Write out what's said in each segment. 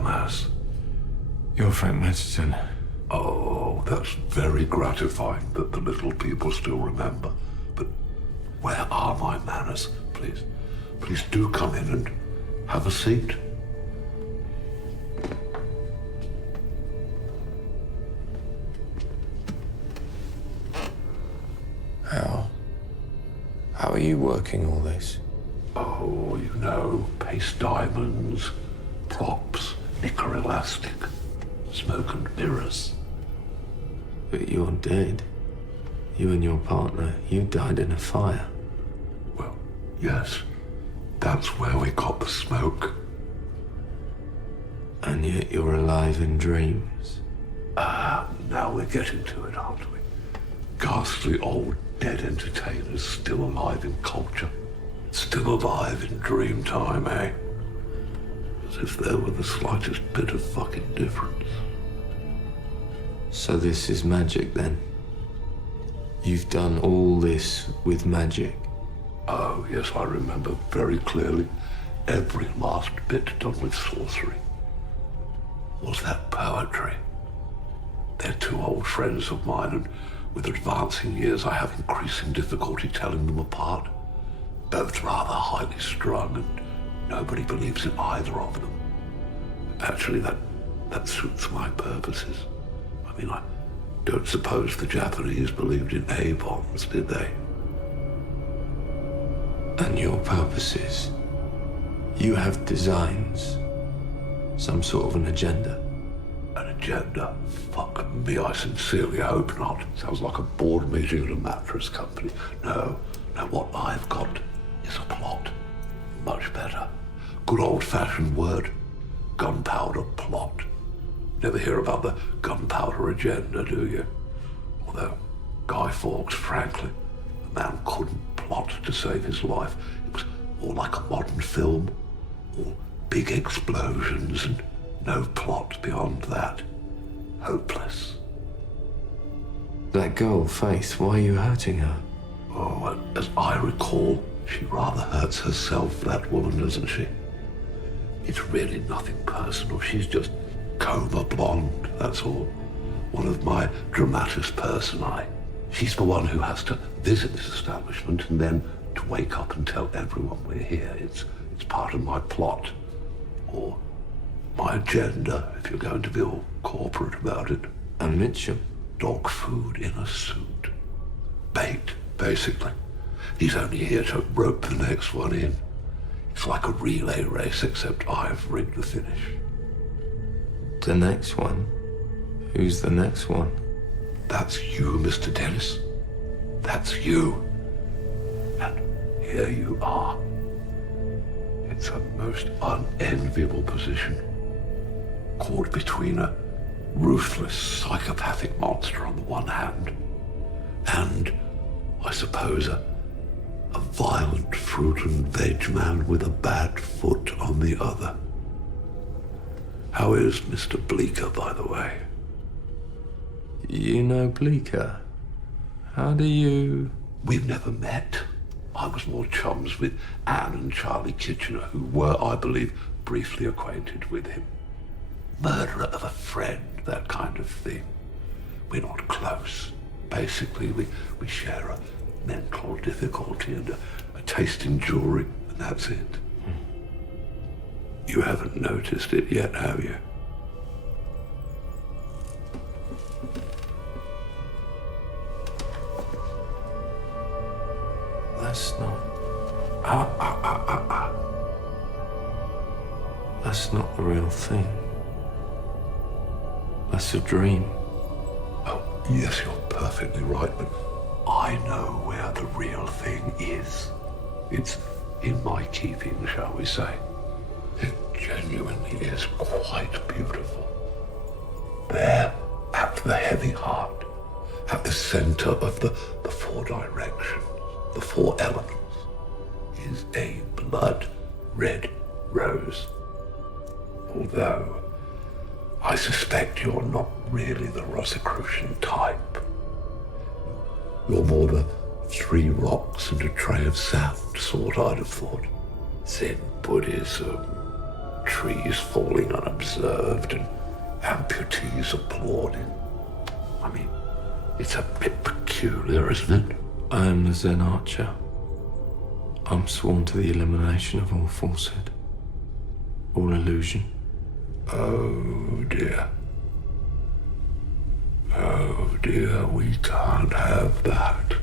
dumbass. You're Frank Matterton. Oh, that's very gratifying that the little people still remember. But where are my manners? Please, please do come in and have a seat. How are you working all this? Oh, you know, paste diamonds, props, nicker elastic, smoke and mirrors. But you're dead. You and your partner, you died in a fire. Well, yes, that's where we got the smoke. And yet you're alive in dreams. Now we're getting to it, aren't we? Ghastly old dead entertainers still alive in culture. Still alive in dream time, eh? As if there were the slightest bit of fucking difference. So this is magic then? You've done all this with magic? Oh, yes, I remember very clearly every last bit done with sorcery. Was that poetry? They're two old friends of mine, and with advancing years I have increasing difficulty telling them apart. Both rather highly strung, and nobody believes in either of them. Actually, that suits my purposes. I mean, I don't suppose the Japanese believed in A-bombs, did they? And your purposes? You have designs? Some sort of an agenda? An agenda? Fuck me, I sincerely hope not. Sounds like a board meeting at a mattress company. No, what I've got is a plot. Much better. Good old-fashioned word. Gunpowder plot. Never hear about the gunpowder agenda, do you? Although, Guy Fawkes, frankly, the man couldn't plot to save his life. It was more like a modern film. All big explosions and no plot beyond that. Hopeless. That girl, Faith, why are you hurting her? Oh, as I recall, she rather hurts herself, that woman, doesn't she? It's really nothing personal. She's just coma blonde, that's all. One of my dramatis personae. She's the one who has to visit this establishment and then to wake up and tell everyone we're here. It's part of my plot. Or my agenda, if you're going to be all corporate about it. And Mitchum? Dog food in a suit. Bait, basically. He's only here to rope the next one in. It's like a relay race, except I've rigged the finish. The next one? Who's the next one? That's you, Mr. Dennis. That's you. And here you are. It's a most unenviable position. Caught between a ruthless, psychopathic monster on the one hand, and, I suppose, a violent fruit and veg man with a bad foot on the other. How is Mr. Bleecker, by the way? You know Bleecker? How do you... We've never met. I was more chums with Anne and Charlie Kitchener, who were, I believe, briefly acquainted with him. Murderer of a friend, that kind of thing. We're not close. Basically, we share a mental difficulty and a taste in jewelry, and that's it. You haven't noticed it yet, have you? That's not... That's not the real thing. That's a dream. Oh, yes, you're perfectly right, but I know where the real thing is. It's in my keeping, shall we say. It genuinely is quite beautiful. There, at the heavy heart, at the center of the four directions, the four elements, is a blood-red rose. Although, I suspect you're not really the Rosicrucian type. You're more the 3 rocks and a tray of sand sort, I'd have thought. Zen Buddhism, trees falling unobserved and amputees applauding. I mean, it's a bit peculiar, isn't it? I am the Zen Archer. I'm sworn to the elimination of all falsehood, all illusion. Oh dear. Oh dear, we can't have that.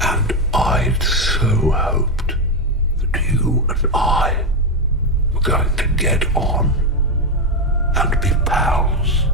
And I'd so hoped that you and I were going to get on and be pals.